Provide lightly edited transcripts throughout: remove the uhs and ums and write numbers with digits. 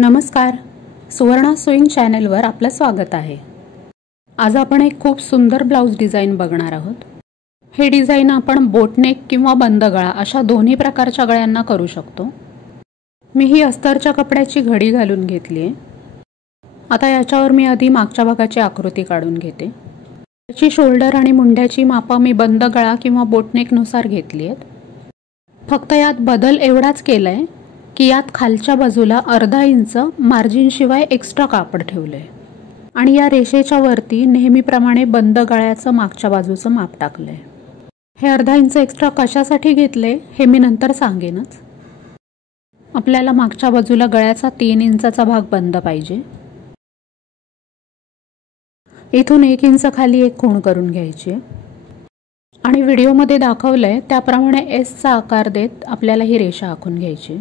नमस्कार, सुवर्णा सोइंग चॅनलवर आपलं स्वागत आहे। आज आपण एक खूप सुंदर ब्लाउज डिझाइन बघणार आहोत। हे डिझाइन आपण बोटनेक किंवा बंद गळा अशा दोन्ही प्रकारच्या गळ्यांना करू शकतो। मी ही अस्तरच्या कपड्याची घडी घालून घेतली आहे। आता याच्यावर मी आधी मागच्या भागाची आकृती काढून घेते। याची शोल्डर आणि मुंड्याची मापा मी बंद गळा किंवा बोटनेक नुसार घेतली आहेत। फक्त यात बदल एवढाच केलाय की यात खालच्या बाजूला अर्धा इंच मार्जिन शिवाय एक्स्ट्रा कापड ठेवलंय आणि या रेषेच्या वरती नेहमीप्रमाणे बंद गळ्याचं मागच्या बाजूचं माप टाकलंय। हे अर्धा इंच एक्स्ट्रा कशासाठी घेतले हे मी नंतर सांगेनच। आपल्याला मागच्या बाजूला गळ्याचा 3 इंचाचा भाग बंद पाहिजे। इथून 1 इंच खाली एक खूण करून घ्यायची आणि व्हिडिओमध्ये दाखवलंय त्याप्रमाणे एस चा आकार देत आपल्याला ही रेषा आखून घ्यायची।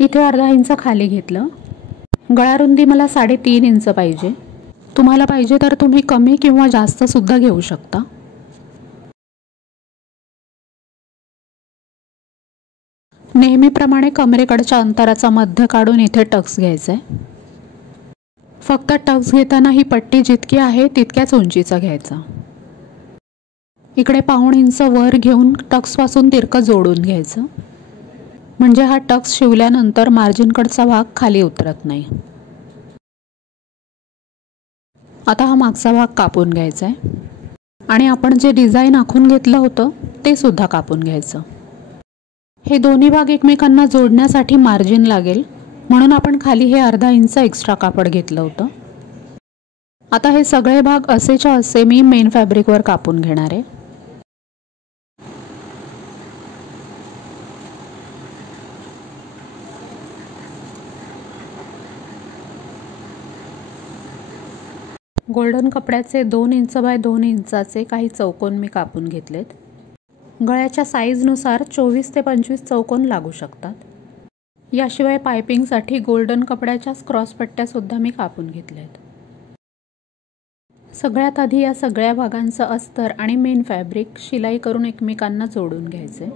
इथे अर्धा इंच खाली घेतलं। गळा रुंदी मला 3.5 इंच पाहिजे। तुम्हाला पाहिजे तर तुम्ही कमी किंवा जास्त सुद्धा घेऊ शकता। नेहमीप्रमाणे कमरेकडच्या अंतराचा मध्य काढून इथे टक्स घ्यायचा आहे। फक्त टक्स घेताना ही पट्टी जितकी आहे तितक्याच उंचीचा घ्यायचा। इकडे 1.5 इंच वर घेऊन टक्स पासून तिरकं जोडून घ्यायचं, म्हणजे हा टक्स शिवल्यानंतर मार्जिनकडचा भाग खाली उतरत नाही। आता हा मागचा भाग कापून घ्यायचा आहे आणि आपण जे डिझाइन आखून घेतलं होतं ते सुद्धा कापून घ्यायचं। हे दोन्ही भाग एकमेकांना जोडण्यासाठी मार्जिन लागेल, म्हणून आपण खाली हे अर्धा इंच एक्स्ट्रा कापड घेतलं होतं। आता हे सगळे भाग असेच्या असे मी मेन फॅब्रिकवर कापून घेणार आहे। गोल्डन कपड्याचे 2 इंच बाय 2 इंचाचे काही चौकोन मी कापून घेतलेत। गळ्याच्या साईजनुसार 24 ते 25 चौकोन लागू शकतात। याशिवाय पायपिंगसाठी गोल्डन कपड्याच्या क्रॉस पट्ट्या सुद्धा मी कापून घेतल्यात। सगळ्यात आधी या सगळ्या भागांचं अस्तर आणि मेन फॅब्रिक शिलाई करून एकमेकांना जोडून घ्यायचे।